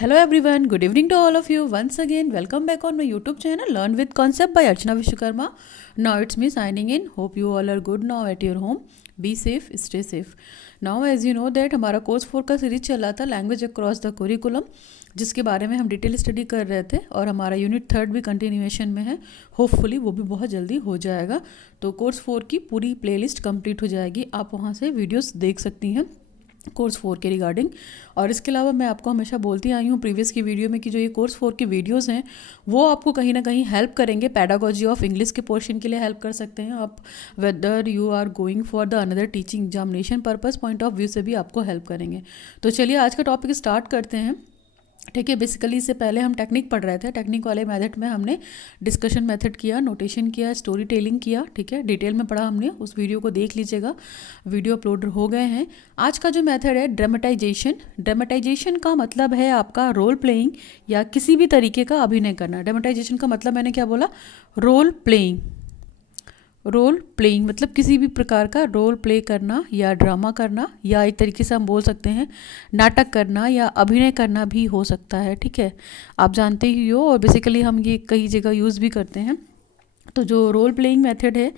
Hello everyone, good evening to all of you. Once again, welcome back on my YouTube channel Learn with Concept by Archana Vishwakarma. Now it's me signing in. Hope you all are good now at your home. Be safe, stay safe. Now as you know that हमारा course 4 का series चल रहा था language across the curriculum, जिसके बारे में हम detail study कर रहे थे और हमारा यूनिट 3 भी कंटिन्यूएशन में है. होपफुली वो भी बहुत जल्दी हो जाएगा. तो कोर्स 4 की पूरी प्लेलिस्ट कंप्लीट हो जाएगी. आप वहाँ से वीडियोस देख सकती हैं कोर्स 4 के रिगार्डिंग. और इसके अलावा मैं आपको हमेशा बोलती आई हूँ प्रीवियस की वीडियो में कि जो ये कोर्स 4 के वीडियोस हैं वो आपको कहीं ना कहीं हेल्प करेंगे. पैडागोजी ऑफ इंग्लिश के पोर्शन के लिए हेल्प कर सकते हैं आप. Whether you are going for the another teaching examination purpose point of view से भी आपको हेल्प करेंगे. तो चलिए आज का टॉपिक स्टार्ट करते हैं. ठीक है, बेसिकली इससे पहले हम टेक्निक पढ़ रहे थे. टेक्निक वाले मेथड में हमने डिस्कशन मेथड किया, नोटेशन किया, स्टोरी टेलिंग किया. ठीक है, डिटेल में पढ़ा हमने. उस वीडियो को देख लीजिएगा, वीडियो अपलोड हो गए हैं. आज का जो मेथड है ड्रामेटाइजेशन. ड्रामेटाइजेशन का मतलब है आपका रोल प्लेइंग या किसी भी तरीके का अभिनय करना. ड्रामेटाइजेशन का मतलब मैंने क्या बोला, रोल प्लेइंग. रोल प्लेइंग मतलब किसी भी प्रकार का रोल प्ले करना या ड्रामा करना, या एक तरीके से हम बोल सकते हैं नाटक करना या अभिनय करना भी हो सकता है. ठीक है, आप जानते ही हो और बेसिकली हम ये कई जगह यूज़ भी करते हैं. तो जो रोल प्लेइंग मेथड है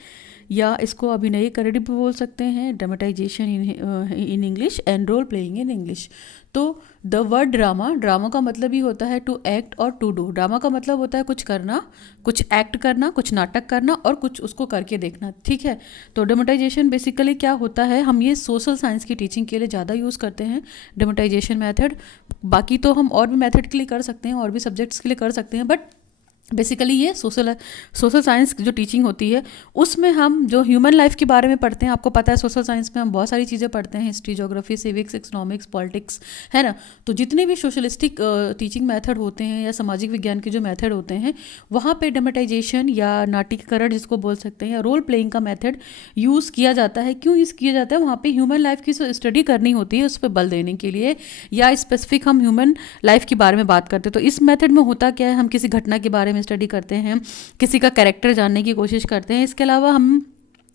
या इसको अभिनय करना भी बोल सकते हैं, dramatization in English and role playing in English. तो द वर्ड ड्रामा, ड्रामा का मतलब ही होता है टू एक्ट और टू डू. ड्रामा का मतलब होता है कुछ करना, कुछ एक्ट करना, कुछ नाटक करना और कुछ उसको करके देखना. ठीक है, तो ड्रामेटाइजेशन बेसिकली क्या होता है, हम ये सोशल साइंस की टीचिंग के लिए ज़्यादा यूज़ करते हैं ड्रामेटाइजेशन मेथड. बाकी तो हम और भी मेथड के लिए कर सकते हैं और भी सब्जेक्ट्स के लिए कर सकते हैं, बट बेसिकली ये सोशल साइंस की जो टीचिंग होती है उसमें हम जो ह्यूमन लाइफ के बारे में पढ़ते हैं. आपको पता है सोशल साइंस में हम बहुत सारी चीज़ें पढ़ते हैं, history, geography, civics, economics, politics, है ना. तो जितने भी सोशलिस्टिक टीचिंग मेथड होते हैं या सामाजिक विज्ञान के जो मेथड होते हैं वहाँ पे ड्रामेटाइजेशन या नाट्यकरण जिसको बोल सकते हैं या रोल प्लेइंग का मेथड यूज़ किया जाता है. क्यों यूज़ किया जाता है, वहाँ पे ह्यूमन लाइफ की स्टडी करनी होती है उस पर बल देने के लिए, या स्पेसिफिक हम ह्यूमन लाइफ के बारे में बात करते हैं. तो इस मेथड में होता क्या है, हम किसी घटना के बारे में स्टडी करते हैं, किसी का कैरेक्टर जानने की कोशिश करते हैं. इसके अलावा हम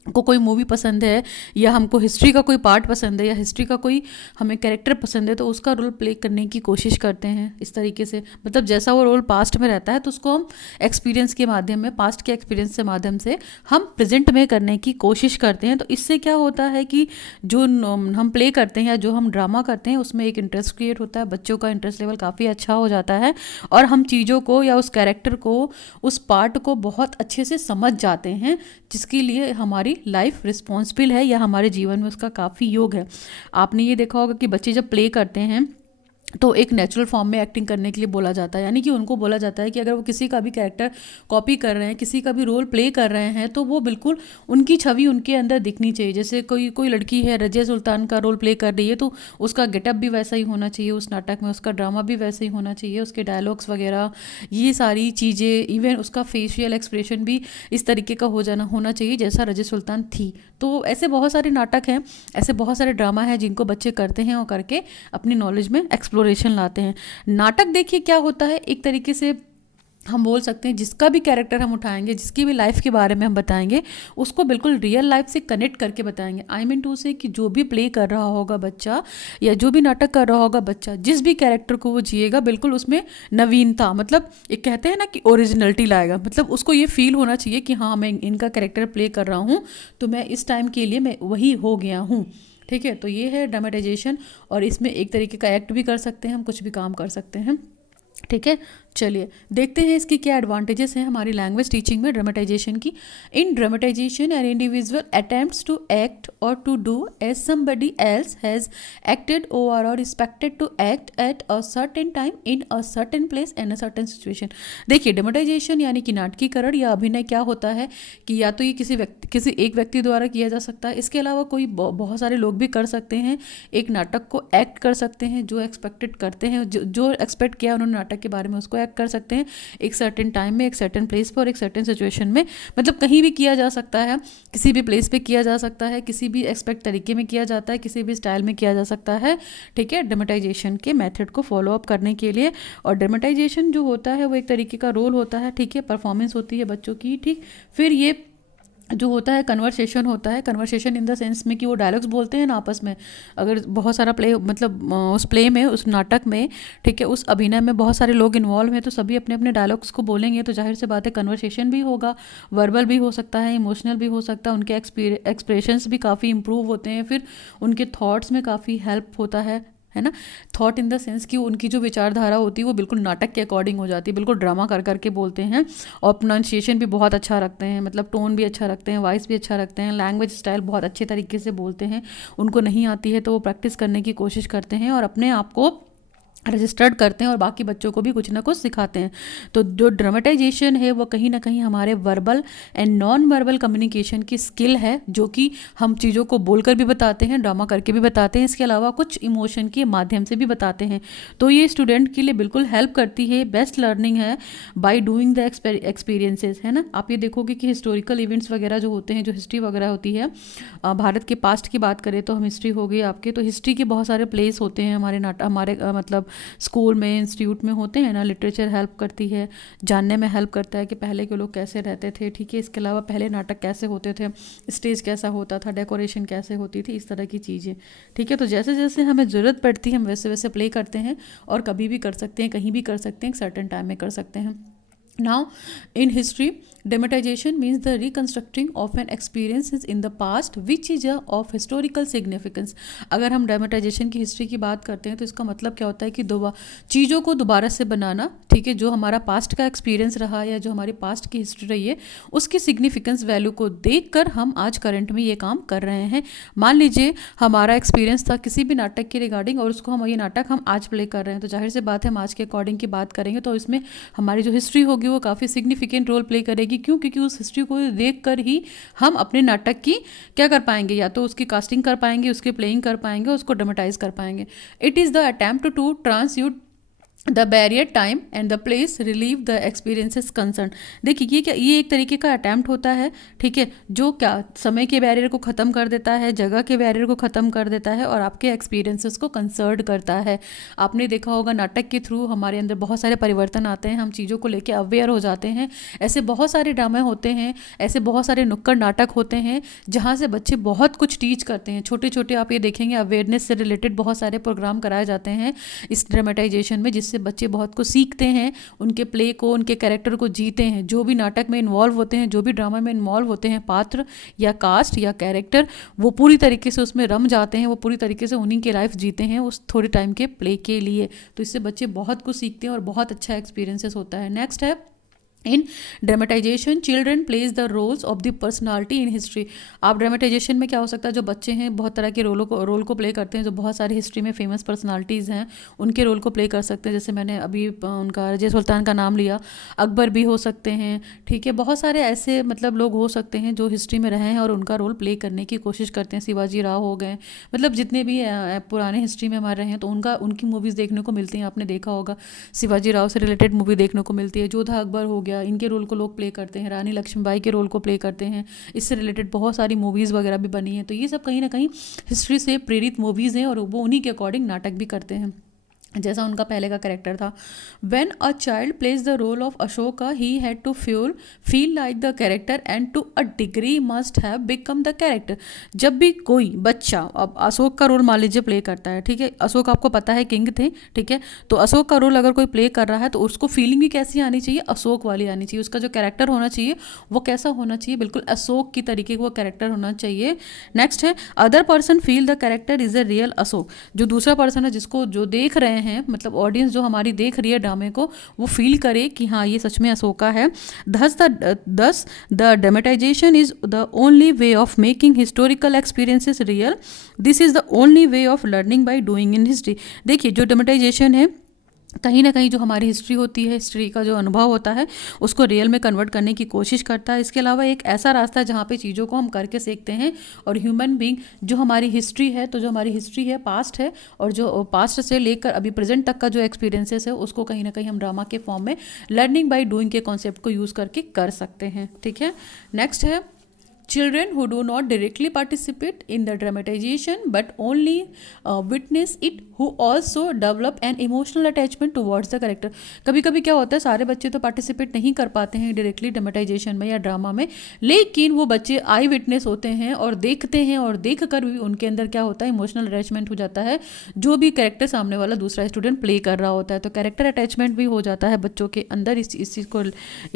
को कोई मूवी पसंद है या हमको हिस्ट्री का कोई पार्ट पसंद है या हिस्ट्री का कोई हमें कैरेक्टर पसंद है तो उसका रोल प्ले करने की कोशिश करते हैं. इस तरीके से मतलब जैसा वो रोल पास्ट में रहता है तो उसको हम एक्सपीरियंस के माध्यम में, पास्ट के एक्सपीरियंस के माध्यम से हम प्रेजेंट में करने की कोशिश करते हैं. तो इससे क्या होता है कि जो हम प्ले करते हैं या जो हम ड्रामा करते हैं उसमें एक इंटरेस्ट क्रिएट होता है, बच्चों का इंटरेस्ट लेवल काफ़ी अच्छा हो जाता है और हम चीज़ों को या उस कैरेक्टर को, उस पार्ट को बहुत अच्छे से समझ जाते हैं, जिसके लिए हमारी लाइफ रिस्पॉन्सिबल है या हमारे जीवन में उसका काफ़ी योग है. आपने ये देखा होगा कि बच्चे जब प्ले करते हैं तो एक नेचुरल फॉर्म में एक्टिंग करने के लिए बोला जाता है. यानी कि उनको बोला जाता है कि अगर वो किसी का भी कैरेक्टर कॉपी कर रहे हैं, किसी का भी रोल प्ले कर रहे हैं तो वो बिल्कुल उनकी छवि उनके अंदर दिखनी चाहिए. जैसे कोई लड़की है, रजिया सुल्तान का रोल प्ले कर रही है तो उसका गेटअप भी वैसा ही होना चाहिए उस नाटक में, उसका ड्रामा भी वैसे ही होना चाहिए, उसके डायलॉग्स वगैरह ये सारी चीज़ें, इवन उसका फेशियल एक्सप्रेशन भी इस तरीके का होना चाहिए जैसा रजिया सुल्तान थी. तो ऐसे बहुत सारे नाटक हैं, ऐसे बहुत सारे ड्रामा हैं जिनको बच्चे करते हैं और करके अपनी नॉलेज में एक्सप्लोरेशन लाते हैं. नाटक देखिए क्या होता है, एक तरीके से हम बोल सकते हैं जिसका भी कैरेक्टर हम उठाएंगे, जिसकी भी लाइफ के बारे में हम बताएंगे उसको बिल्कुल रियल लाइफ से कनेक्ट करके बताएंगे. आई मीन टू से कि जो भी प्ले कर रहा होगा बच्चा या जो भी नाटक कर रहा होगा बच्चा, जिस भी कैरेक्टर को वो जिएगा बिल्कुल उसमें नवीनता, मतलब एक कहते हैं ना कि ओरिजिनलिटी लाएगा. मतलब उसको ये फील होना चाहिए कि हाँ मैं इनका कैरेक्टर प्ले कर रहा हूँ तो मैं इस टाइम के लिए मैं वही हो गया हूँ. ठीक है, तो ये है ड्रामेटाइजेशन और इसमें एक तरीके का एक्ट भी कर सकते हैं हम, कुछ भी काम कर सकते हैं. ठीक है, चलिए देखते हैं इसकी क्या एडवांटेजेस हैं हमारी लैंग्वेज टीचिंग में ड्रामेटाइजेशन की. In dramatization an individual attempts to act और to do as somebody else has acted और expected to act at a certain time in a certain place and a certain situation. देखिए dramatization यानी कि नाटकीकरण या अभिनय क्या होता है कि या तो ये किसी एक व्यक्ति द्वारा किया जा सकता है, इसके अलावा कोई बहुत सारे लोग भी कर सकते हैं, एक नाटक को एक्ट कर सकते हैं जो एक्सपेक्टेड करते हैं, जो एक्सपेक्ट किया उन्होंने नाटक के बारे में उसको एक्ट कर सकते हैं एक सर्टेन टाइम में, एक सर्टेन प्लेस पर और एक सर्टेन सिचुएशन में. मतलब कहीं भी किया जा सकता है, किसी भी प्लेस पे किया जा सकता है, किसी भी एक्सपेक्ट तरीके में किया जाता है, किसी भी स्टाइल में किया जा सकता है. ठीक है, ड्रामेटाइजेशन के मेथड को फॉलो अप करने के लिए. और ड्रामेटाइजेशन जो होता है वो एक तरीके का रोल होता है. ठीक है, परफॉर्मेंस होती है बच्चों की. ठीक, फिर ये जो होता है कन्वर्सेशन होता है, कन्वर्सेशन इन द सेंस में कि वो डायलॉग्स बोलते हैं ना आपस में। अगर बहुत सारा प्ले मतलब उस प्ले में, उस नाटक में, ठीक है, उस अभिनय में बहुत सारे लोग इन्वॉल्व हैं, तो सभी अपने अपने डायलॉग्स को बोलेंगे, तो जाहिर सी बात है कन्वर्सेशन भी होगा, वर्बल भी हो सकता है, इमोशनल भी हो सकता है, उनके एक्सप्रेशंस भी काफ़ी इंप्रूव होते हैं, फिर उनके थॉट्स में काफ़ी हेल्प होता है ना। थॉट इन द सेंस कि उनकी जो विचारधारा होती है वो बिल्कुल नाटक के अकॉर्डिंग हो जाती है, बिल्कुल ड्रामा कर करके बोलते हैं। और प्रोनाउंसिएशन भी बहुत अच्छा रखते हैं, मतलब टोन भी अच्छा रखते हैं, वॉइस भी अच्छा रखते हैं, लैंग्वेज स्टाइल बहुत अच्छे तरीके से बोलते हैं। उनको नहीं आती है तो वो प्रैक्टिस करने की कोशिश करते हैं और अपने आप को रजिस्टर्ड करते हैं और बाकी बच्चों को भी कुछ ना कुछ सिखाते हैं। तो जो ड्रामेटाइजेशन है वो कहीं ना कहीं हमारे verbal and non verbal communication की स्किल है, जो कि हम चीज़ों को बोलकर भी बताते हैं, ड्रामा करके भी बताते हैं, इसके अलावा कुछ इमोशन के माध्यम से भी बताते हैं। तो ये स्टूडेंट के लिए बिल्कुल हेल्प करती है, बेस्ट लर्निंग है बाय डूइंग द एक्सपीरियंसेस, है ना। आप ये देखोगे कि हिस्टोरिकल इवेंट्स वगैरह जो होते हैं, जो हिस्ट्री वगैरह होती है, भारत के पास्ट की बात करें तो हम हिस्ट्री हो गई आपके, तो हिस्ट्री के बहुत सारे प्लेस होते हैं हमारे हमारे मतलब स्कूल में, इंस्टीट्यूट में होते हैं ना। लिटरेचर हेल्प करती है, जानने में हेल्प करता है कि पहले के लोग कैसे रहते थे, ठीक है। इसके अलावा पहले नाटक कैसे होते थे, स्टेज कैसा होता था, डेकोरेशन कैसे होती थी, इस तरह की चीज़ें, ठीक है। तो जैसे जैसे हमें ज़रूरत पड़ती है हम वैसे वैसे प्ले करते हैं, और कभी भी कर सकते हैं, कहीं भी कर सकते हैं, एक सर्टेन टाइम में कर सकते हैं। Now, in history, dramatization means the reconstructing of an experiences in the past which is of historical significance. अगर हम ड्रामेटाइजेशन की हिस्ट्री की बात करते हैं तो इसका मतलब क्या होता है कि चीज़ों को दोबारा से बनाना, ठीक है। जो हमारा पास्ट का एक्सपीरियंस रहा या जो हमारी पास्ट की हिस्ट्री रही है उसकी सिग्निफिकेंस वैल्यू को देखकर हम आज करंट में ये काम कर रहे हैं। मान लीजिए हमारा एक्सपीरियंस था किसी भी नाटक के रिगार्डिंग और उसको ये नाटक हम आज प्ले कर रहे हैं, तो जाहिर सी बात है हम आज के अकॉर्डिंग की बात करेंगे तो इसमें हमारी जो हिस्ट्री होगी वो काफ़ी सिग्निफिकेंट रोल प्ले करेगी। क्यों? क्योंकि उस हिस्ट्री को देख कर ही हम अपने नाटक की क्या कर पाएंगे, या तो उसकी कास्टिंग कर पाएंगे, उसकी प्लेइंग कर पाएंगे, उसको ड्रामेटाइज कर पाएंगे। It is the attempt to transmute the barrier time and the place relive the experiences concern. देखिए ये एक तरीके का अटैम्प्ट होता है, ठीक है, जो क्या समय के बैरियर को ख़त्म कर देता है, जगह के बैरियर को ख़त्म कर देता है और आपके एक्सपीरियंसेस को कंसर्न करता है। आपने देखा होगा नाटक के थ्रू हमारे अंदर बहुत सारे परिवर्तन आते हैं, हम चीज़ों को लेकर अवेयर हो जाते हैं। ऐसे बहुत सारे ड्रामे होते हैं, ऐसे बहुत सारे नुक्कड़ नाटक होते हैं जहाँ से बच्चे बहुत कुछ टीच करते हैं। छोटे छोटे आप ये देखेंगे अवेयरनेस से रिलेटेड बहुत सारे प्रोग्राम कराए जाते हैं इस ड्रामेटाइजेशन में, जिससे बच्चे बहुत कुछ सीखते हैं, उनके प्ले को, उनके कैरेक्टर को जीते हैं। जो भी नाटक में इन्वॉल्व होते हैं, जो भी ड्रामा में इन्वॉल्व होते हैं, पात्र या कास्ट या कैरेक्टर, वो पूरी तरीके से उसमें रम जाते हैं, वो पूरी तरीके से उन्हीं की लाइफ जीते हैं उस थोड़े टाइम के प्ले के लिए। तो इससे बच्चे बहुत कुछ सीखते हैं और बहुत अच्छा एक्सपीरियंसेस होता है। नेक्स्ट है in dramatization children plays the roles of the personality in history. आप ड्रामेटाइजेशन में क्या हो सकता है, जो बच्चे हैं बहुत तरह के रोल को प्ले करते हैं, जो बहुत सारी हिस्ट्री में फेमस पर्सनालिटीज़ हैं उनके रोल को प्ले कर सकते हैं। जैसे मैंने अभी उनका रज़िया सुल्तान का नाम लिया, अकबर भी हो सकते हैं, ठीक है। बहुत सारे ऐसे मतलब लोग हो सकते हैं जो हिस्ट्री में रहे हैं और उनका रोल प्ले करने की कोशिश करते हैं। शिवाजी राव हो गए, मतलब जितने भी पुराने हिस्ट्री में हमारे रहे हैं तो उनकी मूवीज़ देखने को मिलती हैं। आपने देखा होगा शिवाजी राव से रिलेटेड मूवी देखने को मिलती है। जोधा अकबर हो गया, इनके रोल को लोग प्ले करते हैं। रानी लक्ष्मीबाई के रोल को प्ले करते हैं। इससे रिलेटेड बहुत सारी मूवीज़ वगैरह भी बनी हैं। तो ये सब कहीं ना कहीं हिस्ट्री से प्रेरित मूवीज़ हैं और वो उन्हीं के अकॉर्डिंग नाटक भी करते हैं। जैसा उनका पहले का कैरेक्टर था, when a child plays the role of Ashoka he had to feel like the character and to a degree must have become the character. जब भी कोई बच्चा, अब अशोक का रोल मान लीजिए प्ले करता है, ठीक है, अशोक आपको पता है किंग थे, ठीक है, तो अशोक का रोल अगर कोई प्ले कर रहा है तो उसको फीलिंग भी कैसी आनी चाहिए, अशोक वाली आनी चाहिए। उसका जो कैरेक्टर होना चाहिए वो कैसा होना चाहिए, बिल्कुल अशोक की तरीके का वो कैरेक्टर होना चाहिए। नेक्स्ट है other person feel the character is a real Ashok. जो दूसरा पर्सन है, जिसको जो देख रहे हैं, मतलब ऑडियंस जो हमारी देख रही है ड्रामे को, वो फील करे कि हाँ ये सच में अशोका है। thus the dramatization is the only way of making historical experiences real. This is the only way of learning by doing in history. देखिए जो ड्रामेटाइजेशन है कहीं ना कहीं जो हमारी हिस्ट्री होती है, हिस्ट्री का जो अनुभव होता है उसको रियल में कन्वर्ट करने की कोशिश करता है। इसके अलावा एक ऐसा रास्ता है जहाँ पे चीज़ों को हम करके सीखते हैं। और ह्यूमन बीइंग जो हमारी हिस्ट्री है, तो जो हमारी हिस्ट्री है पास्ट है, और जो पास्ट से लेकर अभी प्रेजेंट तक का जो एक्सपीरियंसेस है उसको कहीं ना कहीं हम ड्रामा के फॉर्म में लर्निंग बाय डूइंग के कॉन्सेप्ट को यूज़ करके कर सकते हैं, ठीक है। नेक्स्ट है children who do not directly participate in the dramatization but only witness it who also develop an emotional attachment towards the character। कभी कभी क्या होता है, सारे बच्चे तो पार्टिसिपेट नहीं कर पाते हैं डायरेक्टली ड्रामेटाइजेशन में या ड्रामा में, लेकिन वो बच्चे आई विटनेस होते हैं और देखते हैं, और देख कर भी उनके अंदर क्या होता है, इमोशनल अटैचमेंट हो जाता है जो भी कैरेक्टर सामने वाला दूसरा स्टूडेंट प्ले कर रहा होता है। तो कैरेक्टर अटैचमेंट भी हो जाता है बच्चों के अंदर। इस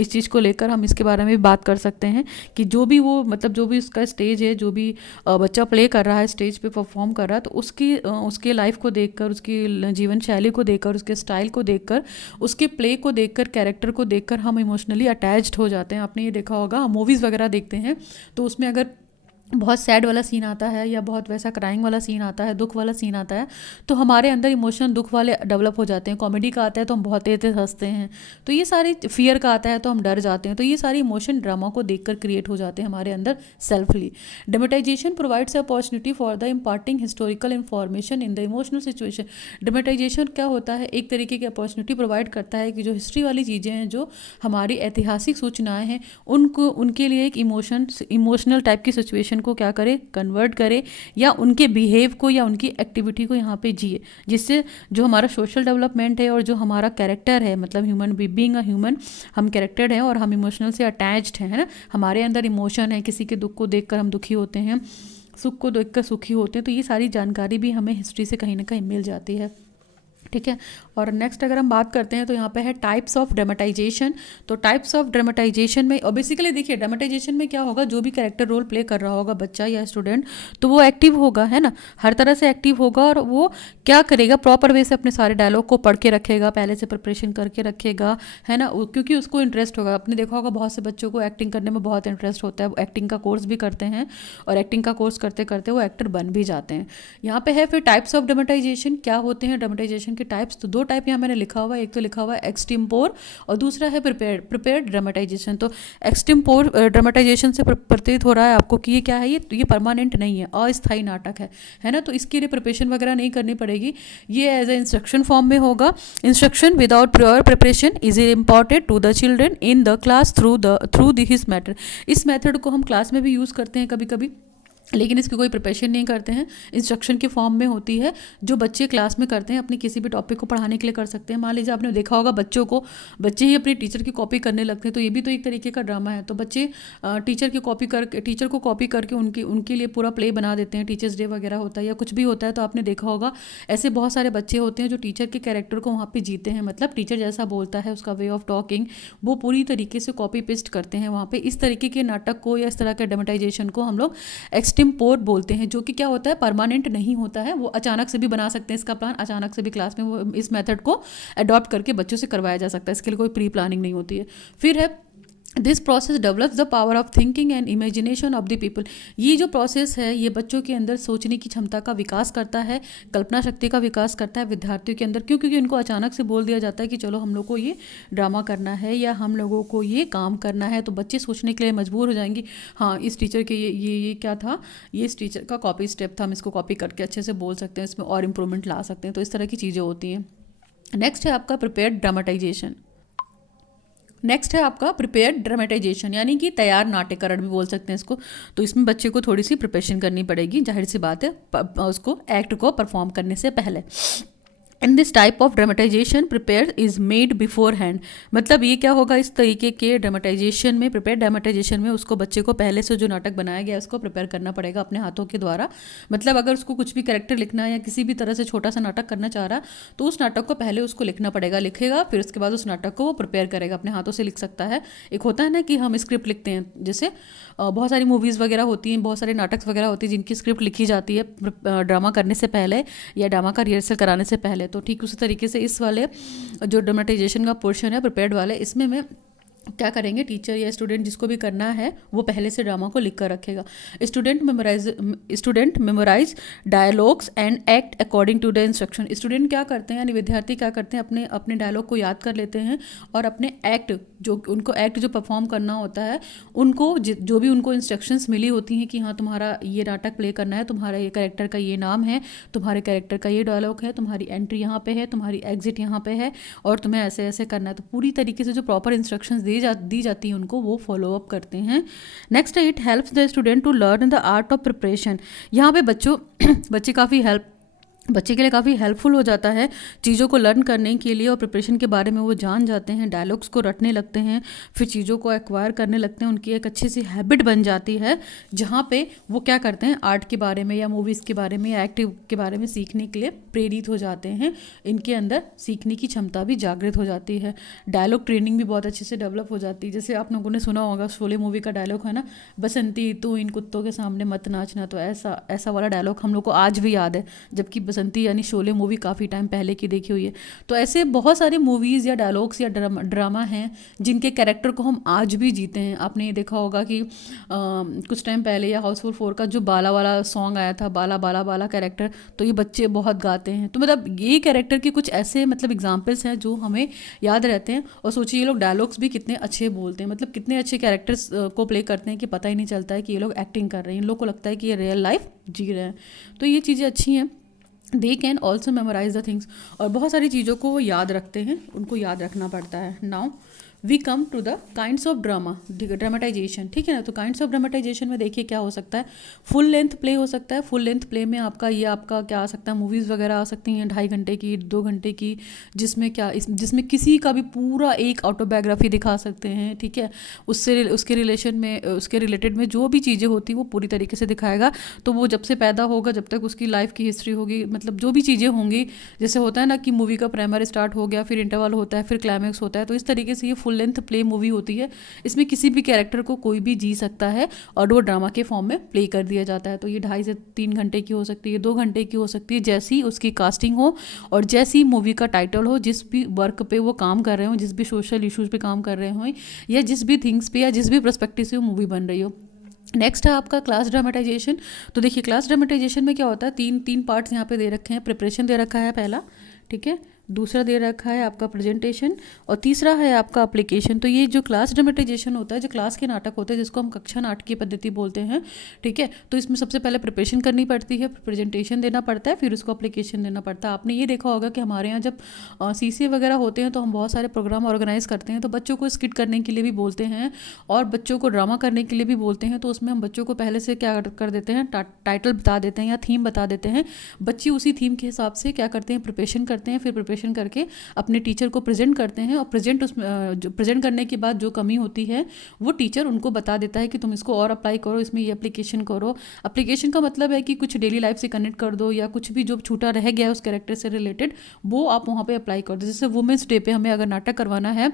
चीज़ को लेकर हम इसके बारे में भी बात कर सकते हैं कि जो भी वो मतलब जो भी उसका स्टेज है, जो भी बच्चा प्ले कर रहा है, स्टेज पे परफॉर्म कर रहा है, तो उसकी लाइफ को देखकर, उसकी जीवन शैली को देखकर, उसके स्टाइल को देखकर, उसके प्ले को देखकर, कैरेक्टर को देखकर हम इमोशनली अटैच्ड हो जाते हैं। आपने ये देखा होगा, मूवीज़ वगैरह देखते हैं तो उसमें अगर बहुत सैड वाला सीन आता है या बहुत वैसा क्राइंग वाला सीन आता है, दुख वाला सीन आता है, तो हमारे अंदर इमोशन दुख वाले डेवलप हो जाते हैं। कॉमेडी का आता है तो हम बहुत तेज हंसते हैं, तो ये सारी, फियर का आता है तो हम डर जाते हैं, तो ये सारी इमोशन ड्रामा को देखकर क्रिएट हो जाते हैं हमारे अंदर selfly. Dramatization provides opportunity for the imparting historical information in the emotional situation. Dramatization क्या होता है, एक तरीके की अपॉर्चुनिटी प्रोवाइड करता है कि जो हिस्ट्री वाली चीज़ें हैं, जो हमारी ऐतिहासिक सूचनाएं हैं, उनके लिए एक इमोशनल टाइप की सिचुएशन को क्या करे, कन्वर्ट करे, या उनके बिहेव को या उनकी एक्टिविटी को यहाँ पे जिए, जिससे जो हमारा सोशल डेवलपमेंट है और जो हमारा कैरेक्टर है, मतलब ह्यूमन बीइंग अ ह्यूमन, हम कैरेक्टर हैं और हम इमोशनल से अटैच्ड हैं, है ना। हमारे अंदर इमोशन है, किसी के दुख को देखकर हम दुखी होते हैं, सुख को देखकर सुखी होते हैं, तो ये सारी जानकारी भी हमें हिस्ट्री से कहीं ना कहीं मिल जाती है। ठीक है। और नेक्स्ट अगर हम बात करते हैं तो यहाँ पे है टाइप्स ऑफ ड्रामेटाइजेशन। तो टाइप्स ऑफ ड्रामेटाइजेशन में, और बेसिकली देखिए ड्रामेटाइजेशन में क्या होगा, जो भी कैरेक्टर रोल प्ले कर रहा होगा बच्चा या स्टूडेंट, तो वो एक्टिव होगा, है ना, हर तरह से एक्टिव होगा, और वो क्या करेगा, प्रॉपर वे से अपने सारे डायलॉग को पढ़ के रखेगा, पहले से प्रिपरेशन करके रखेगा, है ना, क्योंकि उसको इंटरेस्ट होगा। आपने देखा होगा बहुत से बच्चों को एक्टिंग करने में बहुत इंटरेस्ट होता है, वो एक्टिंग का कोर्स भी करते हैं, और एक्टिंग का कोर्स करते करते वो एक्टर बन भी जाते हैं। यहाँ पे है फिर टाइप्स ऑफ ड्रामेटाइजेशन, क्या होते हैं ड्रामेटाइजेशन के टाइप्स। तो दो टाइप यहाँ मैंने लिखा हुआ है, एक तो लिखा हुआ है एक्सटेम्पोर और दूसरा है प्रिपेयर्ड ड्रामेटाइजेशन। तो एक्सटेम्पोर ड्रामेटाइजेशन से प्रतीत हो रहा है आपको कि ये क्या है, ये परमानेंट नहीं है, अस्थायी नाटक है ना, तो इसके लिए प्रिपरेशन वगैरह नहीं करनी पड़ेगी, ये एज ए इंस्ट्रक्शन फॉर्म में होगा। Instruction without prior preparation is important to the children in the class through this method. इस मैथड को हम क्लास में भी यूज़ करते हैं कभी कभी, लेकिन इसकी कोई प्रिपरेशन नहीं करते हैं, इंस्ट्रक्शन के फॉर्म में होती है, जो बच्चे क्लास में करते हैं, अपने किसी भी टॉपिक को पढ़ाने के लिए कर सकते हैं। मान लीजिए आपने देखा होगा बच्चे ही अपने टीचर की कॉपी करने लगते हैं, तो ये भी तो एक तरीके का ड्रामा है। तो बच्चे टीचर को कॉपी करके उनके लिए पूरा प्ले बना देते हैं, टीचर्स डे वगैरह होता है या कुछ भी होता है, तो आपने देखा होगा ऐसे बहुत सारे बच्चे होते हैं जो टीचर के कैरेक्टर को वहाँ पर जीते हैं, मतलब टीचर जैसा बोलता है, उसका वे ऑफ टॉकिंग वो पूरी तरीके से कॉपी पेस्ट करते हैं वहाँ पर। इस तरीके के नाटक को या इस तरह के ड्रामेटाइजेशन को हम लोग एक्सटेम्पोर बोलते हैं, जो कि क्या होता है, परमानेंट नहीं होता है। वो अचानक से भी बना सकते हैं इसका प्लान, अचानक से भी क्लास में वो इस मेथड को अडॉप्ट करके बच्चों से करवाया जा सकता है, इसके लिए कोई प्री प्लानिंग नहीं होती है। फिर है this process develops the power of thinking and imagination of the people. ये जो प्रोसेस है ये बच्चों के अंदर सोचने की क्षमता का विकास करता है, कल्पना शक्ति का विकास करता है विद्यार्थियों के अंदर। क्यों? क्योंकि उनको अचानक से बोल दिया जाता है कि चलो हम लोग को ये ड्रामा करना है या हम लोगों को ये काम करना है, तो बच्चे सोचने के लिए मजबूर हो जाएंगे, हाँ इस टीचर के ये क्या था, ये इस टीचर का कॉपी स्टेप था, हम इसको कॉपी करके अच्छे से बोल सकते हैं, इसमें और इम्प्रूवमेंट ला सकते हैं। तो इस तरह की चीज़ें होती हैं। नेक्स्ट है आपका प्रिपेयर्ड ड्रामेटाइजेशन। नेक्स्ट है आपका प्रिपेयर्ड ड्रामेटाइजेशन, यानी कि तैयार नाट्यकरण भी बोल सकते हैं इसको। तो इसमें बच्चे को थोड़ी सी प्रिपरेशन करनी पड़ेगी, जाहिर सी बात है, उसको एक्ट को परफॉर्म करने से पहले। In this type of dramatisation prepare is made before hand. मतलब ये क्या होगा, इस तरीके के ड्रामेटाइजेशन में, प्रिपेयर ड्रामेटाइजेशन में उसको बच्चे को पहले से जो नाटक बनाया गया है उसको प्रिपेयर करना पड़ेगा अपने हाथों के द्वारा। मतलब अगर उसको कुछ भी कैरेक्टर लिखना है या किसी भी तरह से छोटा सा नाटक करना चाह रहा तो उस नाटक को पहले उसको लिखना पड़ेगा, लिखेगा, फिर उसके बाद उस नाटक को वो प्रिपेयर करेगा, अपने हाथों से लिख सकता है। एक होता है ना कि हम स्क्रिप्ट लिखते हैं, जैसे बहुत सारी मूवीज़ वगैरह होती हैं, बहुत सारे नाटक वगैरह होती हैं जिनकी स्क्रिप्ट लिखी जाती है ड्रामा करने से पहले या ड्रामा का रिहर्सल कराने से पहले। तो ठीक उसी तरीके से इस वाले जो ड्रामेटाइजेशन का पोर्शन है प्रिपेयर्ड वाले, इसमें मैं क्या करेंगे, टीचर या स्टूडेंट जिसको भी करना है वो पहले से ड्रामा को लिख कर रखेगा। Student memorize dialogues and act according to the instruction. Student क्या करते हैं, यानी विद्यार्थी क्या करते हैं, अपने डायलॉग को याद कर लेते हैं और अपने एक्ट जो परफॉर्म करना होता है, उनको जो भी उनको इंस्ट्रक्शंस मिली होती हैं कि हाँ तुम्हारा ये नाटक प्ले करना है, तुम्हारा ये कैरेक्टर का ये नाम है, तुम्हारे कैरेक्टर का ये डायलॉग है, तुम्हारी एंट्री यहाँ पे है, तुम्हारी एग्जिट यहाँ पे है और तुम्हें ऐसे ऐसे करना है। तो पूरी तरीके से जो प्रॉपर इंस्ट्रक्शंस दी जाती है उनको, वो फॉलो अप करते हैं। नेक्स्ट है it helps the student to learn the art of preparation. यहाँ पे बच्चे काफ़ी हेल्प बच्चे के लिए काफ़ी हेल्पफुल हो जाता है चीज़ों को लर्न करने के लिए, और प्रिपरेशन के बारे में वो जान जाते हैं, डायलॉग्स को रटने लगते हैं, फिर चीज़ों को एक्वायर करने लगते हैं, उनकी एक अच्छी सी हैबिट बन जाती है, जहाँ पे वो क्या करते हैं, आर्ट के बारे में या मूवीज़ के बारे में या एक्टिव के बारे में सीखने के लिए प्रेरित हो जाते हैं। इनके अंदर सीखने की क्षमता भी जागृत हो जाती है। डायलॉग ट्रेनिंग भी बहुत अच्छे से डेवलप हो जाती है। जैसे आप लोगों ने सुना होगा, शोले मूवी का डायलॉग है ना, बसंती तू इन कुत्तों के सामने मत नाचना, तो ऐसा ऐसा वाला डायलॉग हम लोग को आज भी याद है, जबकि बसंती यानी शोले मूवी काफ़ी टाइम पहले की देखी हुई है। तो ऐसे बहुत सारे मूवीज़ या डायलॉग्स या ड्रामा हैं जिनके कैरेक्टर को हम आज भी जीते हैं। आपने ये देखा होगा कि कुछ टाइम पहले या हाउसफुल 4 का जो बाला वाला सॉन्ग आया था, बाला बाला बाला कैरेक्टर, तो ये बच्चे बहुत गाते हैं। तो मतलब ये कैरेक्टर के कुछ ऐसे मतलब एग्जाम्पल्स हैं जो हमें याद रहते हैं। और सोचिए ये लोग डायलॉग्स भी कितने अच्छे बोलते हैं, मतलब कितने अच्छे कैरेक्टर्स को प्ले करते हैं कि पता ही नहीं चलता है कि ये लोग एक्टिंग कर रहे हैं, इन लोग को लगता है कि ये रियल लाइफ जी रहे हैं। तो ये चीज़ें अच्छी हैं। They can also memorize the things, और बहुत सारी चीज़ों को वो याद रखते हैं, उनको याद रखना पड़ता है। Now we come to the kinds of drama, dramatization, ठीक है ना। तो काइंड्स ऑफ ड्रामेटाइजेशन में देखिए क्या हो सकता है, फुल लेंथ प्ले हो सकता है। फुल लेंथ प्ले में आपका क्या आ सकता है, मूवीज़ वगैरह आ सकती हैं 2.5 घंटे की, 2 घंटे की, जिसमें किसी का भी पूरा एक ऑटोबायोग्राफी दिखा सकते हैं, ठीक है। उसके रिलेशन में, उसके रिलेटेड में जो भी चीज़ें होती वो पूरी तरीके से दिखाएगा। तो वो जब से पैदा होगा जब तक उसकी लाइफ की हिस्ट्री होगी, मतलब जो भी चीज़ें होंगी, जैसे होता है ना कि मूवी का प्राइमर स्टार्ट हो गया, फिर इंटरवल होता है, फिर क्लाइमैक्स होता है, तो इस तरीके से ये फुल लेंथ प्ले मूवी होती है। इसमें किसी भी कैरेक्टर को कोई भी जी सकता है और वो ड्रामा के फॉर्म में प्ले कर दिया जाता है। तो ये 2.5 से 3 घंटे की हो सकती है, 2 घंटे की हो सकती है, जैसी उसकी कास्टिंग हो और जैसी मूवी का टाइटल हो, जिस भी वर्क पे वो काम कर रहे हो, जिस भी सोशल इश्यूज़ पे काम कर रहे हो, या जिस भी थिंग्स पे या जिस भी पर्सपेक्टिव से वो मूवी बन रही हो। नेक्स्ट है आपका क्लास ड्रामेटाइजेशन। तो देखिए क्लास ड्रामेटाइजेशन में क्या होता है, तीन पार्ट्स यहाँ पे दे रखे हैं। प्रिपरेशन दे रखा है पहला, ठीक है, दूसरा दे रखा है आपका प्रेजेंटेशन, और तीसरा है आपका एप्लीकेशन। तो ये जो क्लास ड्रामेटाइजेशन होता है, जो क्लास के नाटक होते हैं, जिसको हम कक्षा नाटक की पद्धति बोलते हैं, ठीक है। तो इसमें सबसे पहले प्रिपरेशन करनी पड़ती है, प्रेजेंटेशन देना पड़ता है, फिर उसको एप्लीकेशन देना पड़ता है। आपने ये देखा होगा कि हमारे यहाँ जब CCA वगैरह होते हैं तो हम बहुत सारे प्रोग्राम ऑर्गेनाइज करते हैं, तो बच्चों को स्किट करने के लिए भी बोलते हैं और बच्चों को ड्रामा करने के लिए भी बोलते हैं। तो उसमें हम बच्चों को पहले से क्या कर देते हैं, टाइटल बता देते हैं या थीम बता देते हैं। बच्चे उसी थीम के हिसाब से क्या करते हैं, प्रिपरेशन करते हैं, फिर प्रिपरेशन करके अपने टीचर को प्रेजेंट करते हैं, और प्रेजेंट करने के बाद जो कमी होती है वो टीचर उनको बता देता है कि तुम इसको और अप्लाई करो, इसमें ये एप्लीकेशन करो। एप्लीकेशन का मतलब है कि कुछ डेली लाइफ से कनेक्ट कर दो, या कुछ भी जो छूटा रह गया है उस कैरेक्टर से रिलेटेड, वो आप वहाँ पे अप्लाई कर दो। जैसे वुमेंस डे पे हमें अगर नाटक करवाना है,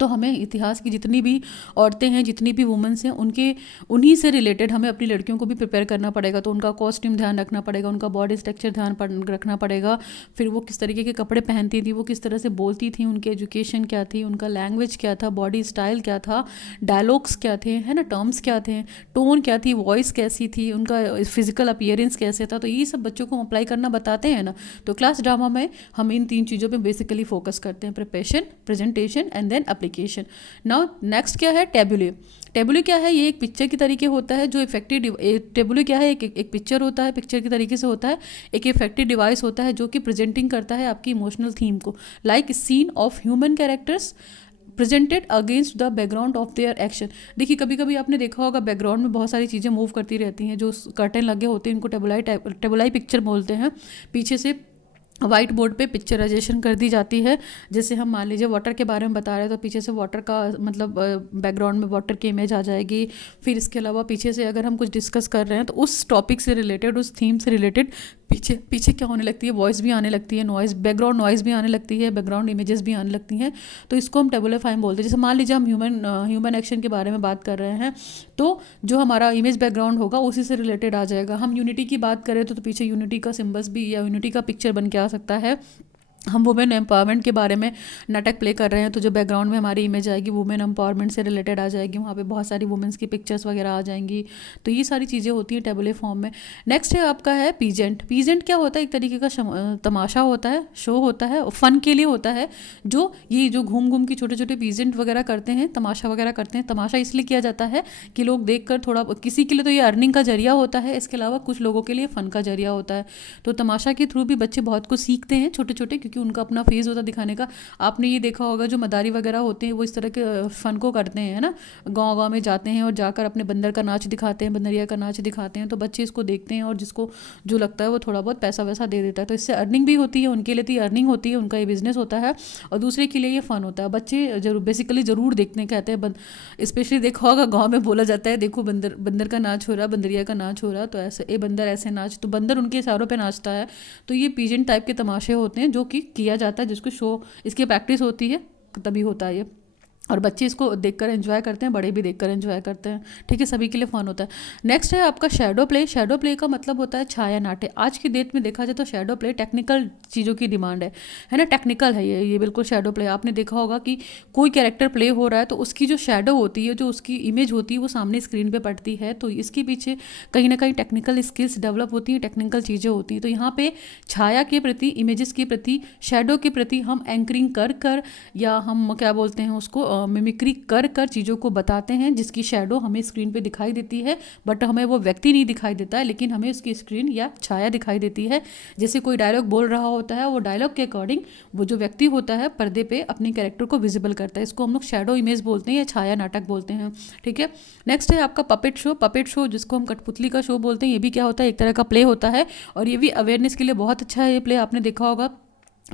तो हमें इतिहास की जितनी भी औरतें हैं, जितनी भी वुमेंस हैं, उन्हीं से रिलेटेड हमें अपनी लड़कियों को भी प्रिपेयर करना पड़ेगा। तो उनका कॉस्ट्यूम ध्यान रखना पड़ेगा, उनका बॉडी स्ट्रक्चर ध्यान रखना पड़ेगा, फिर वो किस तरीके के कपड़े पहनती थी, वो किस तरह से बोलती थी, उनकी एजुकेशन क्या थी, उनका लैंग्वेज क्या था, बॉडी स्टाइल क्या था, डायलॉग्स क्या थे, है ना, टर्म्स क्या थे, टोन क्या थी, वॉइस कैसी थी, उनका फिजिकल अपीयरेंस कैसे था। तो ये सब बच्चों को अप्लाई करना बताते हैं ना। तो क्लास ड्रामा में हम इन 3 चीज़ों पर बेसिकली फोकस करते हैं, preparation, presentation and then application. Now next क्या है, टेबुले। टेबुले क्या है, ये एक पिक्चर की तरीके होता है जो इफेक्टिव। टेबुले क्या है, एक पिक्चर होता है, पिक्चर की तरीके से होता है, एक इफेक्टिव डिवाइस होता है जो कि प्रेजेंटिंग करता है आपकी इमोशनल थीम को, like scene of human characters presented against the background of their action. देखिए कभी कभी आपने देखा होगा बैकग्राउंड में बहुत सारी चीज़ें मूव करती रहती हैं, जो कर्टन लगे होते हैं, इनको टेबुलाई पिक्चर बोलते हैं। पीछे से वाइट बोर्ड पे पिक्चराइजेशन कर दी जाती है। जैसे हम मान लीजिए वाटर के बारे में बता रहे हैं, तो पीछे से वाटर का मतलब बैकग्राउंड में वाटर की इमेज आ जाएगी। फिर इसके अलावा पीछे से अगर हम कुछ डिस्कस कर रहे हैं तो उस टॉपिक से रिलेटेड, उस थीम से रिलेटेड पीछे क्या होने लगती है, वॉइस भी आने लगती है, नॉइज़, बैकग्राउंड नॉइज़ भी आने लगती है, बैकग्राउंड इमेजेस भी आने लगती हैं। तो इसको हम टेबुलर फाइम बोलते हैं। जैसे मान लीजिए हम ह्यूमन एक्शन के बारे में बात कर रहे हैं, तो जो हमारा इमेज बैकग्राउंड होगा उसी से रिलेटेड आ जाएगा। हम यूनिटी की बात करें तो पीछे यूनिटी का सिम्बल्स भी या यूनिटी का पिक्चर बन के आ सकता है। हम वुमेन एम्पावरमेंट के बारे में नाटक प्ले कर रहे हैं, तो जो बैकग्राउंड में हमारी इमेज आएगी वुमेन एम्पावरमेंट से रिलेटेड आ जाएगी, वहाँ पे बहुत सारी वुमेंस की पिक्चर्स वगैरह आ जाएंगी। तो ये सारी चीज़ें होती हैं टेबुले फॉर्म में। नेक्स्ट है आपका है पीजेंट। पीजेंट क्या होता है, एक तरीके का तमाशा होता है, शो होता है, फन के लिए होता है। जो घूम घूम के छोटे छोटे पीजेंट वगैरह करते हैं, तमाशा वगैरह करते हैं। तमाशा इसलिए किया जाता है कि लोग देख कर थोड़ा, किसी के लिए तो ये अर्निंग का जरिया होता है, इसके अलावा कुछ लोगों के लिए फ़न का जरिया होता है। तो तमाशा के थ्रू भी बच्चे बहुत कुछ सीखते हैं छोटे छोटे, क्योंकि क्योंकि उनका अपना फेज़ होता है दिखाने का। आपने ये देखा होगा जो मदारी वगैरह होते हैं वो इस तरह के फ़न को करते हैं, है ना, गाँव-गाँव में जाते हैं और जाकर अपने बंदर का नाच दिखाते हैं, बंदरिया का नाच दिखाते हैं, तो बच्चे इसको देखते हैं और जिसको जो लगता है वो थोड़ा बहुत पैसा वैसा दे देता है, तो इससे अर्निंग भी होती है, उनके लिए तो ये अर्निंग होती है, उनका ये बिज़नेस होता है और दूसरे के लिए ये फ़न होता है। बच्चे जरूर बेसिकली ज़रूर देखते हैं, कहते हैं स्पेशली देखा होगा गाँव में बोला जाता है देखो बंदर बंदर का नाच हो रहा, बंदरिया का नाच हो रहा, तो ऐसे ए बंदर ऐसे नाच, तो बंदर उनके इशारों पे नाचता है। तो ये पीजेंट टाइप के तमाशे होते हैं जो कि किया जाता है, जिसको शो इसकी प्रैक्टिस होती है तभी होता है ये, और बच्चे इसको देखकर एंजॉय करते हैं, बड़े भी देखकर एंजॉय करते हैं, ठीक है, सभी के लिए फ़न होता है। नेक्स्ट है आपका शैडो प्ले। शैडो प्ले का मतलब होता है छाया नाट्य। आज की डेट में देखा जाए तो शैडो प्ले टेक्निकल चीज़ों की डिमांड है ना, टेक्निकल है ये बिल्कुल शैडो प्ले। आपने देखा होगा कि कोई कैरेक्टर प्ले हो रहा है तो उसकी जो शैडो होती है, जो उसकी इमेज होती है वो सामने स्क्रीन पर पड़ती है, तो इसके पीछे कहीं ना कहीं टेक्निकल स्किल्स डेवलप होती हैं, टेक्निकल चीज़ें होती हैं। तो यहाँ पे छाया के प्रति, इमेजेस के प्रति, शैडो के प्रति हम एंकरिंग कर या हम क्या बोलते हैं उसको मिमिक्री कर चीज़ों को बताते हैं, जिसकी शैडो हमें स्क्रीन पे दिखाई देती है, बट हमें वो व्यक्ति नहीं दिखाई देता है, लेकिन हमें उसकी स्क्रीन या छाया दिखाई देती है। जैसे कोई डायलॉग बोल रहा होता है, वो डायलॉग के अकॉर्डिंग वो जो व्यक्ति होता है पर्दे पे अपने कैरेक्टर को विजिबल करता है। इसको हम लोग शैडो इमेज बोलते हैं या छाया नाटक बोलते हैं, ठीक है। नेक्स्ट है आपका पपेट शो। पपेट शो जिसको हम कठपुतली का शो बोलते हैं, ये भी क्या होता है, एक तरह का प्ले होता है और ये भी अवेयरनेस के लिए बहुत अच्छा है ये प्ले। आपने देखा होगा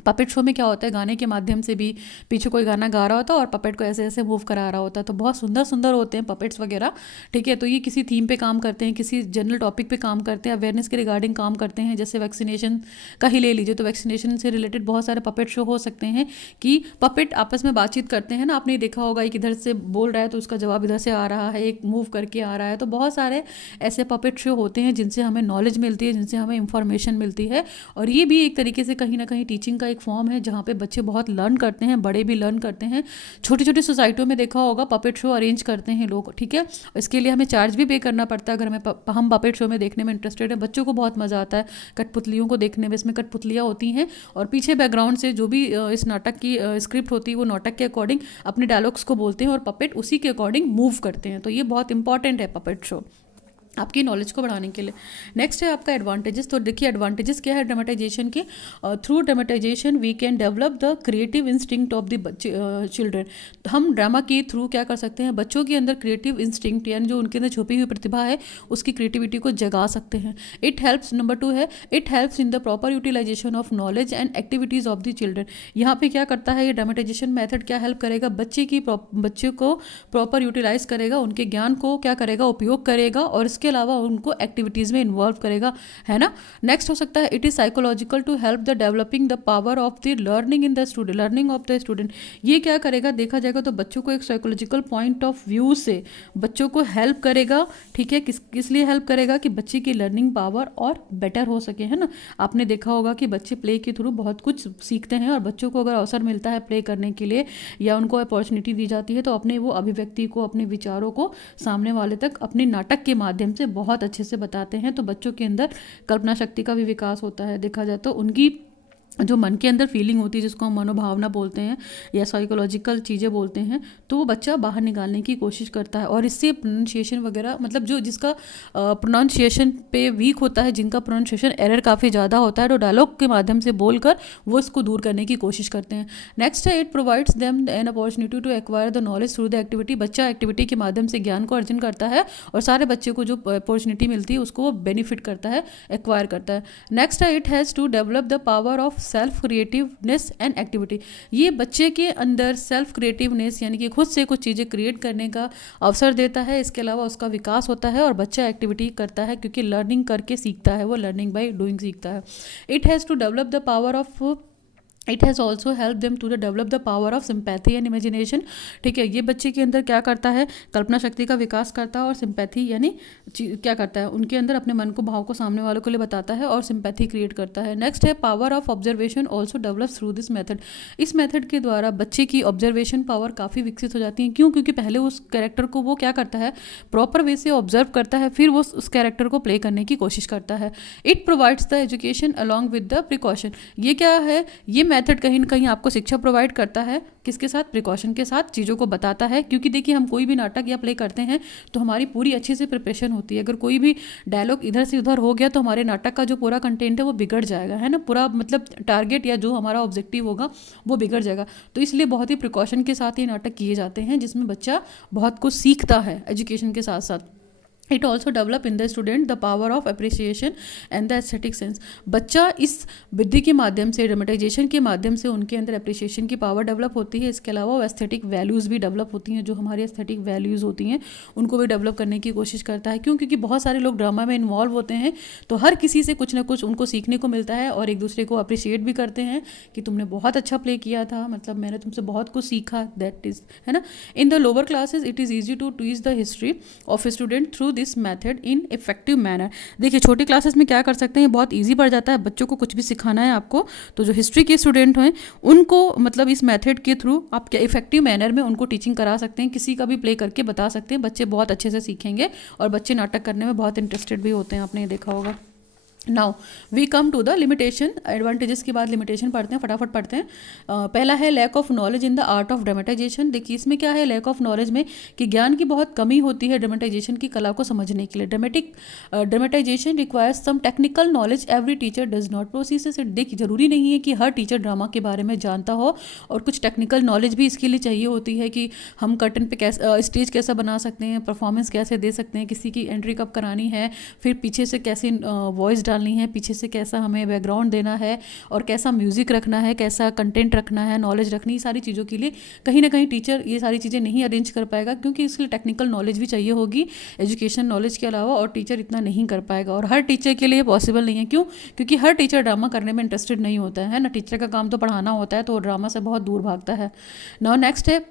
पपेट शो में क्या होता है, गाने के माध्यम से भी पीछे कोई गाना गा रहा होता है और पपेट को ऐसे ऐसे मूव करा रहा होता है, तो बहुत सुंदर सुंदर होते हैं पपेट्स वगैरह, ठीक है। तो ये किसी थीम पे काम करते हैं, किसी जनरल टॉपिक पे काम करते हैं, अवेयरनेस के रिगार्डिंग काम करते हैं। जैसे वैक्सीनेशन का ही ले लीजिए, तो वैक्सीनेशन से रिलेटेड बहुत सारे पपेट शो हो सकते हैं कि पपेट आपस में बातचीत करते हैं ना। आपने देखा होगा एक इधर से बोल रहा है तो उसका जवाब इधर से आ रहा है, एक मूव करके आ रहा है, तो बहुत सारे ऐसे पपेट शो होते हैं जिनसे हमें नॉलेज मिलती है, जिनसे हमें इंफॉर्मेशन मिलती है। और ये भी एक तरीके से कहीं ना कहीं टीचिंग का एक फॉर्म है जहाँ पे बच्चे बहुत लर्न करते हैं, बड़े भी लर्न करते हैं। छोटी छोटी सोसाइटियों में देखा होगा पपेट शो अरेंज करते हैं लोग, ठीक है। इसके लिए हमें चार्ज भी पे करना पड़ता है अगर हम पपेट शो में देखने में इंटरेस्टेड है। बच्चों को बहुत मज़ा आता है कठपुतलियों को देखने में। इसमें कठपुतलियाँ होती हैं और पीछे बैकग्राउंड से जो भी इस नाटक की स्क्रिप्ट होती है वो नाटक के अकॉर्डिंग अपने डायलॉग्स को बोलते हैं और पपेट उसी के अकॉर्डिंग मूव करते हैं। तो ये बहुत इंपॉर्टेंट है पपेट शो आपकी नॉलेज को बढ़ाने के लिए। नेक्स्ट है आपका एडवांटेजेस। तो देखिए एडवांटेजेस क्या है ड्रामेटाइजेशन के। Through dramatization we can develop the creative instinct of the children. हम ड्रामा के थ्रू क्या कर सकते हैं, बच्चों के अंदर क्रिएटिव इंस्टिंक्ट यानी जो उनके अंदर छुपी हुई प्रतिभा है उसकी क्रिएटिविटी को जगा सकते हैं। इट हेल्प्स, नंबर 2 है it helps in the proper utilization of knowledge and activities of the children. यहाँ पे क्या करता है ये ड्रामेटाइजेशन मेथड, क्या हेल्प करेगा, बच्चे को प्रॉपर यूटिलाइज करेगा, उनके ज्ञान को क्या करेगा, उपयोग करेगा और इसके अलावा उनको एक्टिविटीज़ में इन्वॉल्व करेगा, है ना। नेक्स्ट हो सकता है it is psychological to help the developing the power of the learning in the student, learning of the student. ये क्या करेगा, देखा जाएगा तो बच्चों को एक साइकोलॉजिकल पॉइंट ऑफ व्यू से बच्चों को हेल्प करेगा, ठीक है। किस लिए हेल्प करेगा कि बच्चे की लर्निंग पावर और बेटर हो सके, है ना। आपने देखा होगा कि बच्चे प्ले के थ्रू बहुत कुछ सीखते हैं और बच्चों को अगर अवसर मिलता है प्ले करने के लिए या उनको अपॉर्चुनिटी दी जाती है तो अपने वो अभिव्यक्ति को, अपने विचारों को सामने वाले तक अपने नाटक के माध्यम से बहुत अच्छे से बताते हैं। तो बच्चों के अंदर कल्पना शक्ति का भी विकास होता है। देखा जाए तो उनकी जो मन के अंदर फीलिंग होती है जिसको हम मनोभावना बोलते हैं या साइकोलॉजिकल चीज़ें बोलते हैं, तो वो बच्चा बाहर निकालने की कोशिश करता है। और इससे प्रोनाउंसिएशन वगैरह, मतलब जो जिसका प्रोनाउंसिएशन पे वीक होता है, जिनका प्रोनाउंसिएशन एरर काफ़ी ज़्यादा होता है, तो डायलॉग के माध्यम से बोलकर वो इसको दूर करने की कोशिश करते हैं। नेक्स्ट है it provides them an opportunity to acquire the knowledge through the activity. बच्चा एक्टिविटी के माध्यम से ज्ञान को अर्जन करता है और सारे बच्चे को जो अपॉर्चुनिटी मिलती है उसको वो बेनिफिट करता है, एक्वायर करता है। नेक्स्ट है it has to develop the power of self creativeness and activity. ये बच्चे के अंदर सेल्फ क्रिएटिवनेस यानी कि खुद से कुछ चीज़ें क्रिएट करने का अवसर देता है। इसके अलावा उसका विकास होता है और बच्चा एक्टिविटी करता है क्योंकि लर्निंग करके सीखता है, वो लर्निंग बाय डूइंग सीखता है। It has to develop the power of it has also help them to develop the power of sympathy and imagination. ठीक है, ये बच्चे के अंदर क्या करता है, कल्पना शक्ति का विकास करता है और सिंपैथी यानी क्या करता है, उनके अंदर अपने मन को, भाव को सामने वालों के लिए बताता है और सिंपैथी क्रिएट करता है। नेक्स्ट है power of observation also develop through this method. इस मेथड के द्वारा बच्चे की ऑब्जर्वेशन पावर काफ़ी विकसित हो जाती है। क्यों? क्योंकि पहले उस कैरेक्टर को वो क्या करता है, प्रॉपर वे से ऑब्जर्व करता है, फिर वो उस कैरेक्टर को प्ले करने की कोशिश करता है। It provides the education along with the precaution. ये क्या है, ये मेथड कहीं ना कहीं आपको शिक्षा प्रोवाइड करता है, किसके साथ, प्रिकॉशन के साथ चीज़ों को बताता है। क्योंकि देखिए हम कोई भी नाटक या प्ले करते हैं तो हमारी पूरी अच्छे से प्रिपरेशन होती है। अगर कोई भी डायलॉग इधर से उधर हो गया तो हमारे नाटक का जो पूरा कंटेंट है वो बिगड़ जाएगा, है ना, पूरा मतलब टारगेट या जो हमारा ऑब्जेक्टिव होगा वो बिगड़ जाएगा। तो इसलिए बहुत ही प्रिकॉशन के साथ ये नाटक किए जाते हैं, जिसमें बच्चा बहुत कुछ सीखता है एजुकेशन के साथ साथ। It also develop in the student the power of appreciation and the aesthetic sense. बच्चा इस विधि के माध्यम से, ड्रामेटाइजेशन के माध्यम से उनके अंदर अप्रिसिएशन की पावर डेवलप होती है। इसके अलावा वो एस्थेटिक वैल्यूज़ भी डेवलप होती हैं, जो हमारी एस्थेटिक वैल्यूज़ होती हैं उनको भी डेवलप करने की कोशिश करता है। क्यों? क्योंकि बहुत सारे लोग ड्रामा में इन्वॉल्व होते हैं, तो हर किसी से कुछ ना कुछ उनको सीखने को मिलता है और एक दूसरे को अप्रिशिएट भी करते हैं कि तुमने बहुत अच्छा प्ले किया था, मतलब मैंने तुमसे बहुत कुछ सीखा, दैट इज़, है ना। In the lower classes it is easy to teach the history of a student through this method in effective manner. देखिए छोटी क्लासेस में क्या कर सकते हैं, बहुत ईजी पड़ जाता है, बच्चों को कुछ भी सिखाना है आपको तो जो हिस्ट्री के स्टूडेंट हैं उनको मतलब इस मेथड के थ्रू आप क्या इफेक्टिव मैनर में उनको टीचिंग करा सकते हैं, किसी का भी प्ले करके बता सकते हैं, बच्चे बहुत अच्छे से सीखेंगे और बच्चे नाटक करने में बहुत इंटरेस्टेड भी होते हैं, आपने ये देखा होगा। Now we come to the limitation, advantages के बाद लिमिटेशन पढ़ते हैं, फटाफट पढ़ते हैं। पहला है lack of knowledge in the art of dramatization. देखिए इसमें क्या है, लैक ऑफ नॉलेज में कि ज्ञान की बहुत कमी होती है ड्रामेटाइजेशन की कला को समझने के लिए। Dramatization requires some technical knowledge every teacher does not process it. देखिए जरूरी नहीं है कि हर टीचर ड्रामा के बारे में जानता हो, और कुछ टेक्निकल नॉलेज भी इसके लिए चाहिए होती है कि हम कर्टन पे कैसे स्टेज कैसा बना सकते हैं, परफॉर्मेंस कैसे दे सकते हैं, किसी की एंट्री कब करानी है, फिर पीछे से कैसे वॉइस डालनी है, पीछे से कैसा हमें बैकग्राउंड देना है, और कैसा म्यूजिक रखना है, कैसा कंटेंट रखना है, नॉलेज रखनी, सारी चीज़ों के लिए कहीं ना कहीं टीचर ये सारी चीज़ें नहीं अरेंज कर पाएगा, क्योंकि इसके लिए टेक्निकल नॉलेज भी चाहिए होगी एजुकेशन नॉलेज के अलावा, और टीचर इतना नहीं कर पाएगा। और हर टीचर के लिए पॉसिबल नहीं है। क्यों? क्योंकि हर टीचर ड्रामा करने में इंटरेस्टेड नहीं होता है ना, टीचर का काम तो पढ़ाना होता है, तो ड्रामा से बहुत दूर भागता है। नाउ नेक्स्ट है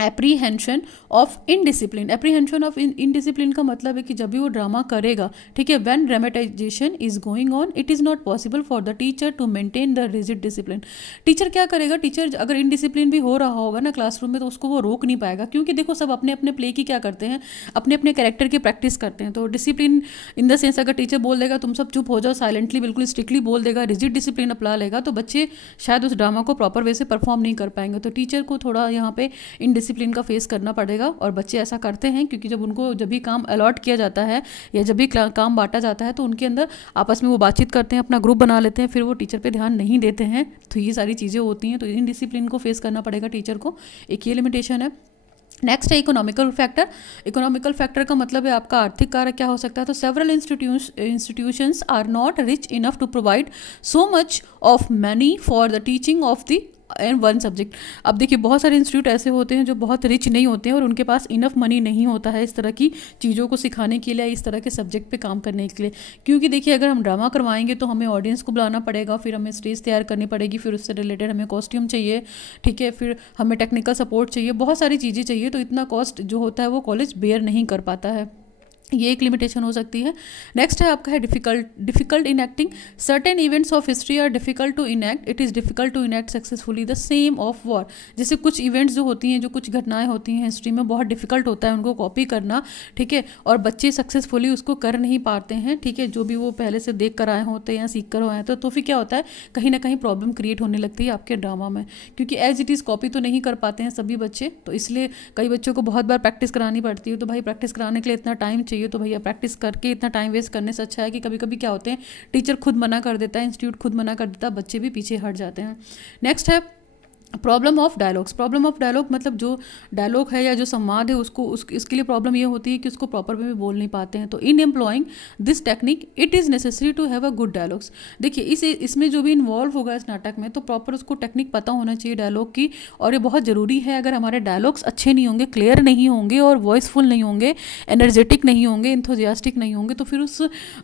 apprehension of indiscipline. Apprehension of indiscipline का मतलब है कि जब भी वो ड्रामा करेगा, ठीक है, when dramatization is going on it is not possible for the teacher to maintain the rigid discipline. Teacher क्या करेगा, टीचर अगर इनडिसिप्लिन भी हो रहा होगा ना क्लासरूम में तो उसको वो रोक नहीं पाएगा, क्योंकि देखो सब अपने अपने प्ले की क्या करते हैं, अपने अपने कैरेक्टर की प्रैक्टिस करते हैं। तो डिसिप्लिन इन द सेंस अगर टीचर बोल देगा तुम सब चुप हो जाओ, साइलेंटली बिल्कुल स्ट्रिक्टली बोल देगा, रिजिड डिसिप्लिन अपना लेगा, तो बच्चे शायद उस ड्रामा को प्रॉपर वे से परफॉर्म नहीं कर पाएंगे। तो टीचर को थोड़ा यहाँ पे इनडिसिप्लिन का फेस करना पड़ेगा, और बच्चे ऐसा करते हैं क्योंकि जब भी काम अलॉट किया जाता है या जब भी काम बांटा जाता है तो उनके अंदर आपस में वो बातचीत करते हैं, अपना ग्रुप बना लेते हैं, फिर वो टीचर पे ध्यान नहीं देते हैं। तो ये सारी चीज़ें होती हैं, तो इन डिसिप्लिन को फेस करना पड़ेगा टीचर को, एक ये लिमिटेशन है। नेक्स्ट है इकोनॉमिकल फैक्टर। इकोनॉमिकल फैक्टर का मतलब है आपका आर्थिक कारक क्या हो सकता है। तो several institutions are not rich enough to provide so much of money for the teaching of the and one subject. अब देखिए बहुत सारे इंस्टीट्यूट ऐसे होते हैं जो बहुत रिच नहीं होते हैं और उनके पास इनफ मनी नहीं होता है इस तरह की चीज़ों को सिखाने के लिए, इस तरह के सब्जेक्ट पे काम करने के लिए। क्योंकि देखिए अगर हम ड्रामा करवाएंगे तो हमें ऑडियंस को बुलाना पड़ेगा, फिर हमें स्टेज तैयार करनी पड़ेगी, फिर उससे रिलेटेड हमें कॉस्ट्यूम चाहिए, ठीक है, फिर हमें टेक्निकल सपोर्ट चाहिए, बहुत सारी चीज़ें चाहिए। तो इतना कॉस्ट जो होता है वो कॉलेज बेयर नहीं कर पाता है, ये एक लिमिटेशन हो सकती है। नेक्स्ट है आपका है difficult in acting. Certain events of history are difficult to enact, it is difficult to enact successfully the same of war. जैसे कुछ इवेंट्स जो होती हैं, जो कुछ घटनाएं होती हैं हिस्ट्री में, बहुत डिफिकल्ट होता है उनको कॉपी करना, ठीक है, और बच्चे सक्सेसफुली उसको कर नहीं पाते हैं, ठीक है, जो भी वो पहले से देख कर आए होते हैं या सीख कर आए तो फिर क्या होता है, कहीं ना कहीं प्रॉब्लम क्रिएट होने लगती है आपके ड्रामा में, क्योंकि एज इट इज़ कॉपी तो नहीं कर पाते हैं सभी बच्चे। तो इसलिए कई बच्चों को बहुत बार प्रैक्टिस करानी पड़ती है। तो भाई प्रैक्टिस कराने के लिए इतना टाइम चाहिए, तो भैया प्रैक्टिस करके इतना टाइम वेस्ट करने से अच्छा है कि कभी कभी क्या होते हैं टीचर खुद मना कर देता है, इंस्टीट्यूट खुद मना कर देता है, बच्चे भी पीछे हट जाते हैं। नेक्स्ट है problem of dialogues. Problem of dialogue मतलब जो डायलॉग है या जो संवाद है इसके लिए प्रॉब्लम ये होती है कि उसको प्रॉपर वे में बोल नहीं पाते हैं। तो in employing this technique it is necessary to have a good dialogues. देखिए इसमें जो भी इन्वॉल्व होगा इस नाटक में, तो प्रॉपर उसको टेक्निक पता होना चाहिए डायलॉग की, और ये बहुत ज़रूरी है। अगर हमारे डायलॉग्स अच्छे नहीं होंगे, क्लियर नहीं होंगे और वॉइसफुल नहीं होंगे, एनर्जेटिक नहीं होंगे, इंथुजियास्टिक नहीं होंगे, तो फिर उस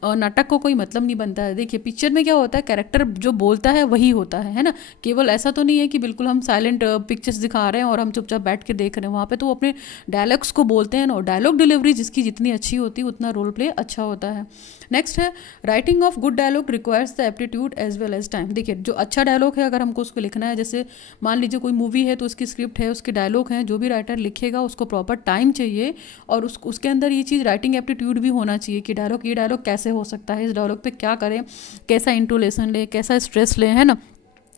नाटक को कोई मतलब नहीं बनता है। देखिए पिक्चर में क्या होता है, कैरेक्टर जो बोलता है वही होता है ना, केवल ऐसा तो नहीं है कि बिल्कुल हम साइलेंट पिक्चर्स दिखा रहे हैं और हम चुपचाप बैठ के देख रहे हैं। वहाँ पे तो वो अपने डायलॉग्स को बोलते हैं ना, डायलॉग डिलीवरी जिसकी जितनी अच्छी होती है उतना रोल प्ले अच्छा होता है। नेक्स्ट है writing of good dialogue requires the aptitude as well as time. देखिए जो अच्छा डायलॉग है अगर हमको उसको लिखना है, जैसे मान लीजिए कोई मूवी है तो उसकी स्क्रिप्ट है, उसके डायलॉग हैं, जो भी राइटर लिखेगा उसको प्रॉपर टाइम चाहिए, और उसके अंदर ये चीज़ राइटिंग एप्टीट्यूड भी होना चाहिए कि ये डायलॉग कैसे हो सकता है, इस डायलॉग पे क्या करें, कैसा इंटोनेशन ले, कैसा स्ट्रेस ले, है ना,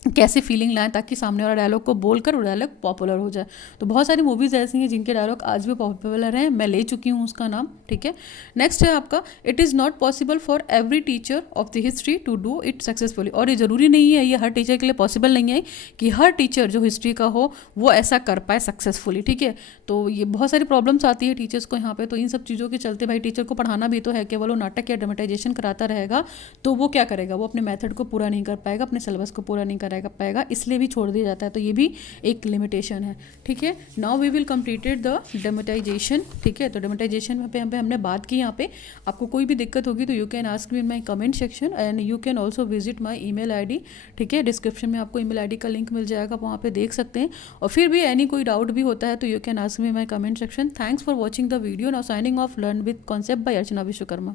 कैसे फीलिंग लाएं ताकि सामने वाला डायलॉग को बोलकर वो डायलॉग पॉपुलर हो जाए। तो बहुत सारी मूवीज़ ऐसी हैं जिनके डायलॉग आज भी पॉपुलर हैं, मैं ले चुकी हूँ उसका नाम, ठीक है। नेक्स्ट है आपका, it is not possible for every teacher of the history to do it successfully. और ये ज़रूरी नहीं है, ये हर टीचर के लिए पॉसिबल नहीं है कि हर टीचर जो हिस्ट्री का हो वो ऐसा कर पाए सक्सेसफुली, ठीक है। तो ये बहुत सारी प्रॉब्लम्स आती है टीचर्स को यहाँ पे। तो इन सब चीज़ों के चलते भाई टीचर को पढ़ाना भी तो है, केवल वो नाटक या ड्रामेटाइजेशन कराता रहेगा तो वो क्या करेगा, वो अपने मेथड को पूरा नहीं कर पाएगा, अपने सिलेबस को पूरा नहीं करेगा पाएगा, इसलिए भी छोड़ दिया जाता है। तो ये भी एक लिमिटेशन है, ठीक है। Now we will completed the dramatization, ठीक है। तो ड्रामेटाइजेशन पे हमने बात की। यहाँ पे आपको कोई भी दिक्कत होगी तो you can ask me in my comment section and you can also visit my email ID, ठीक है। डिस्क्रिप्शन में आपको ईमेल आईडी का लिंक मिल जाएगा, आप वहाँ पे देख सकते हैं। और फिर भी एनी कोई डाउट भी होता है तो you can ask me my comment section. Thanks for watching the video. Now signing off, learn with concept bye Archana Vishwakarma.